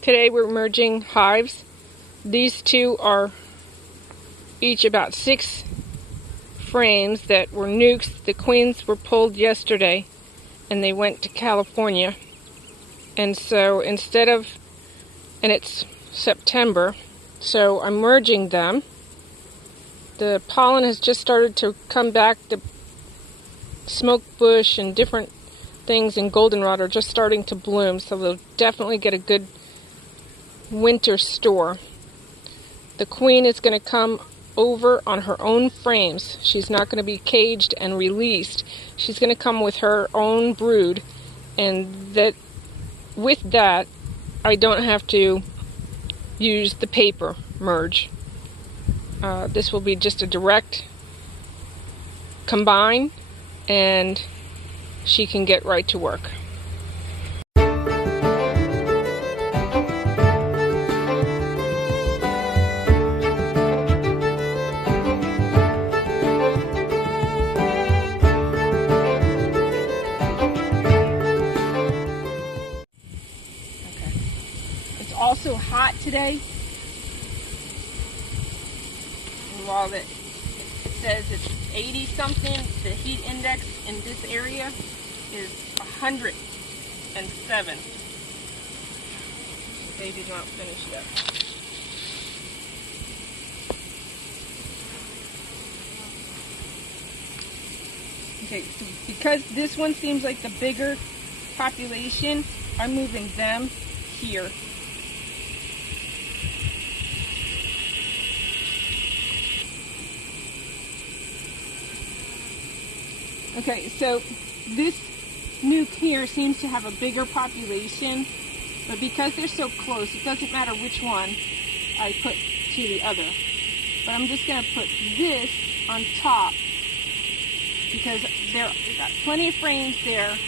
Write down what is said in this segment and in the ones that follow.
Today we're merging hives. These two are each about 6 frames that were Nucs. The queens were pulled yesterday and they went to California. And so instead of, and it's September, so I'm merging them. The pollen has just started to come back. The smoke bush and different things in goldenrod are just starting to bloom, so they'll definitely get a good winter store. The queen is going to come over on her own frames. She's not going to be caged and released. She's going to come with her own brood, and that with that I don't have to use the paper merge. This will be just a direct combine, and she can get right to work. It's also hot today. While it says it's 80 something, the heat index in this area is 107. They did not finish yet. Okay, so because this one seems like the bigger population, I'm moving them here. Okay, so this nuc here seems to have a bigger population, but because they're so close, it doesn't matter which one I put to the other. But I'm just going to put this on top because we've got plenty of frames there.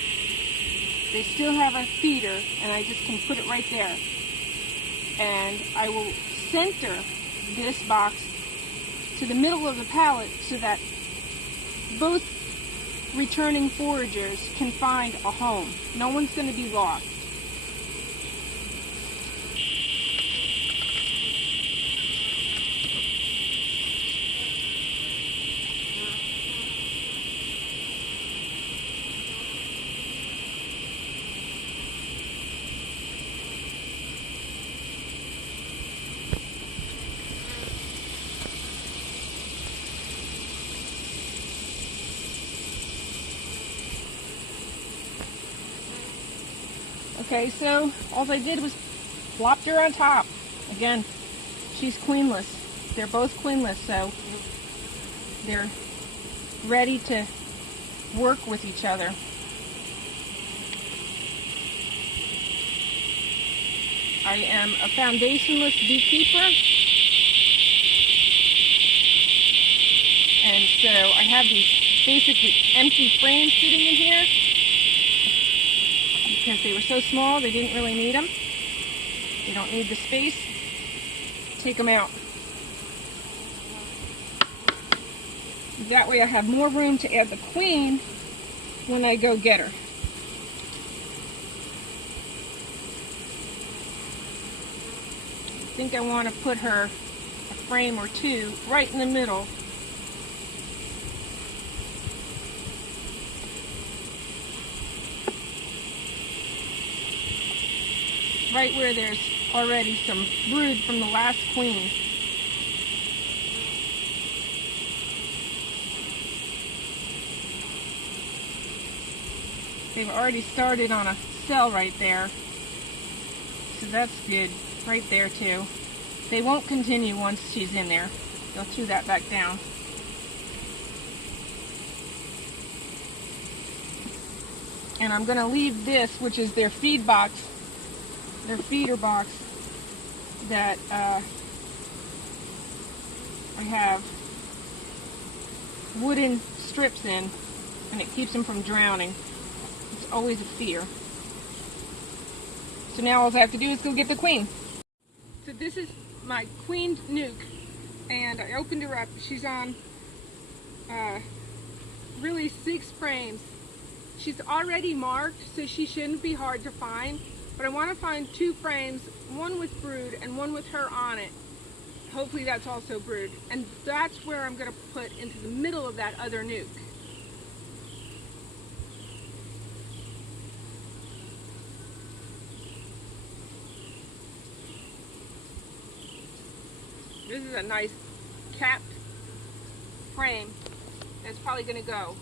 They still have a feeder, and I just can put it right there. And I will center this box to the middle of the pallet so that both returning foragers can find a home. No one's going to be lost. Okay, so all I did was plopped her on top. Again, she's queenless. They're both queenless, so they're ready to work with each other. I am a foundationless beekeeper, and so I have these basically empty frames sitting in here. Because they were so small, they didn't really need them. They don't need the space. Take them out. That way I have more room to add the queen when I go get her. I think I want to put her a frame or two right in the middle. Right where there's already some brood from the last queen. They've already started on a cell right there, so that's good. Right there too. They won't continue once she's in there. They'll chew that back down. And I'm going to leave this, which is their feed box, their feeder box, that I have wooden strips in, and it keeps them from drowning. It's always a fear. So now all I have to do is go get the queen. So this is my queen nuc, and I opened her up. She's on really 6 frames. She's already marked, so she shouldn't be hard to find. but I want to find 2 frames, one with brood and one with her on it. Hopefully that's also brood, and that's where I'm going to put into the middle of that other nuke. This is a nice capped frame that's probably going to go.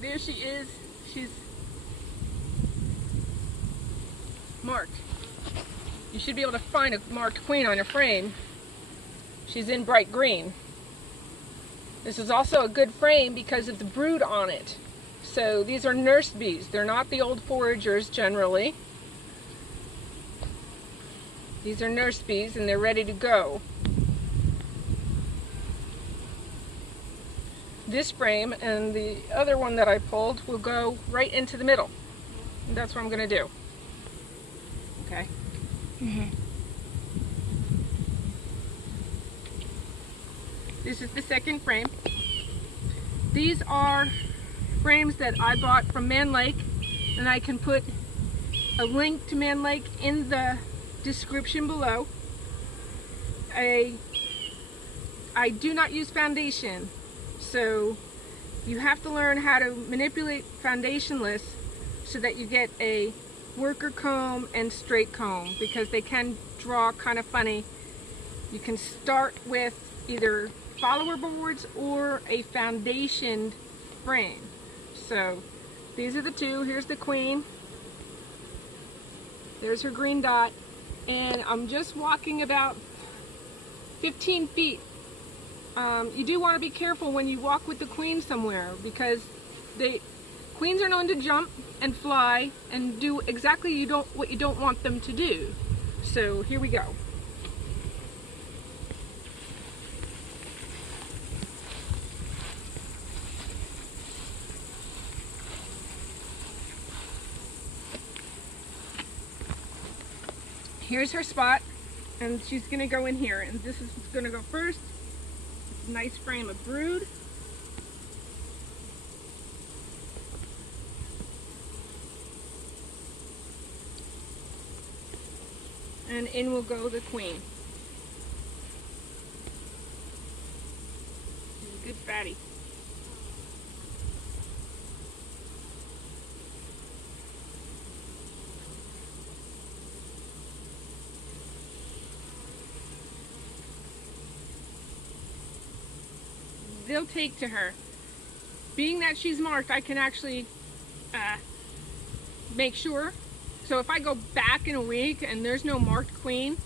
There she is. She's marked. You should be able to find a marked queen on your frame. She's in bright green. This is also a good frame because of the brood on it. So these are nurse bees. They're not the old foragers generally. These are nurse bees and they're ready to go. This frame and the other one that I pulled will go right into the middle. And that's what I'm going to do. Okay? This is the second frame. These are frames that I bought from Man Lake, and I can put a link to Man Lake in the description below. I do not use foundation, so you have to learn how to manipulate foundationless so that you get a worker comb and straight comb, because they can draw kind of funny. You can start with either follower boards or a foundationed frame. So these are the 2. Here's the queen. There's her green dot. And I'm just walking about 15 feet. You do want to be careful when you walk with the queen somewhere, because queens are known to jump and fly and do exactly what you don't want them to do. So here we go. Here's her spot, and she's going to go in here, and this is going to go first. Nice frame of brood. And in will go the queen. She's a good fatty. They'll take to her. Being that she's marked, I can actually make sure. So if I go back in a week and there's no marked queen,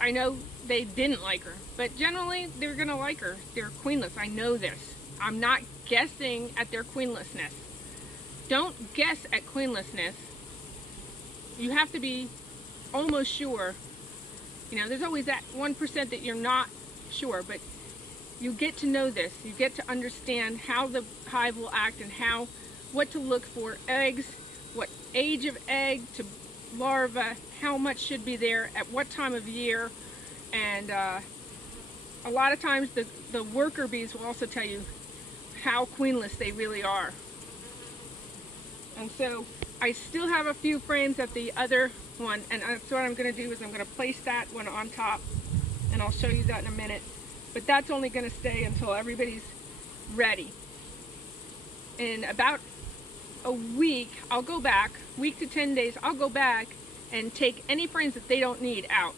I know they didn't like her. But generally, they're gonna like her. They're queenless. I know this. I'm not guessing at their queenlessness. Don't guess at queenlessness. You have to be almost sure. You know, there's always that 1% that you're not sure, but you get to know this. You get to understand how the hive will act and what to look for. Eggs, what age of egg to larva, how much should be there, at what time of year. And a lot of times the worker bees will also tell you how queenless they really are. And so I still have a few frames at the other one, and so what I'm going to do is I'm going to place that one on top, and I'll show you that in a minute. But that's only going to stay until everybody's ready. In about a week, I'll go back, week to 10 days, I'll go back and take any frames that they don't need out.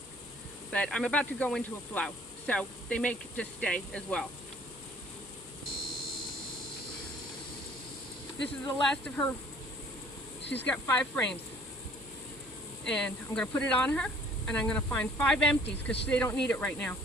But I'm about to go into a flow, so they may just stay as well. This is the last of her. She's got 5 frames. And I'm going to put it on her, and I'm going to find 5 empties because they don't need it right now.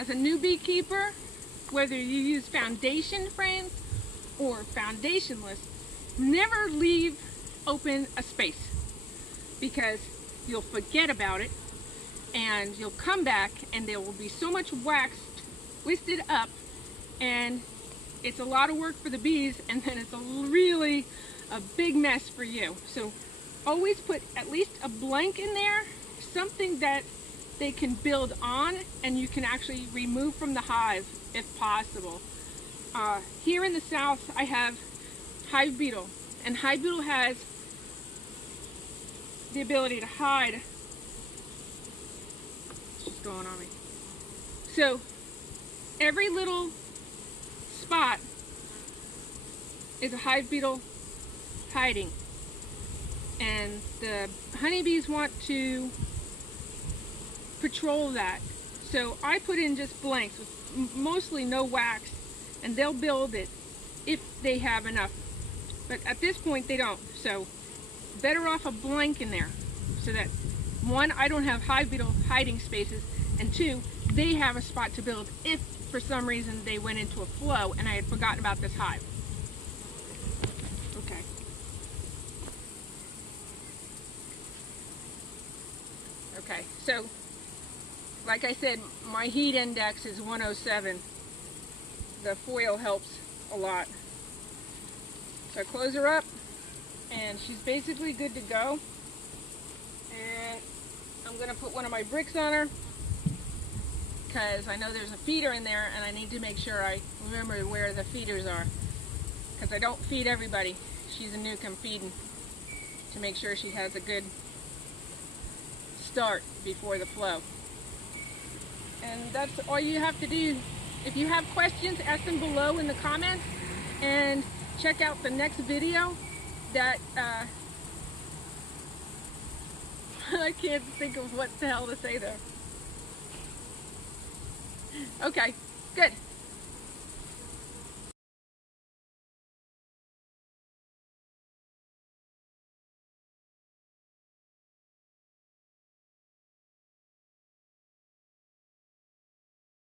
as a new beekeeper, whether you use foundation frames or foundationless, never leave open a space, because you'll forget about it and you'll come back and there will be so much wax twisted up, and it's a lot of work for the bees, and then it's really a big mess for you. So always put at least a blank in there, something that they can build on and you can actually remove from the hive if possible. Here in the south I have hive beetle, and hive beetle has the ability to hide. What's going on me? So every little spot is a hive beetle hiding, and the honeybees want to patrol that. So I put in just blanks with mostly no wax, and they'll build it if they have enough. But at this point they don't, so better off a blank in there, so that one, I don't have hive beetle hiding spaces, and two, they have a spot to build if for some reason they went into a flow and I had forgotten about this hive. Okay. Okay, so like I said, my heat index is 107. The foil helps a lot. So I close her up and she's basically good to go. And I'm going to put one of my bricks on her, because I know there's a feeder in there and I need to make sure I remember where the feeders are, because I don't feed everybody. She's a nuke I'm feeding to make sure she has a good start before the flow. And that's all you have to do. If you have questions, ask them below in the comments, and check out the next video that I can't think of what the hell to say there. Okay, good.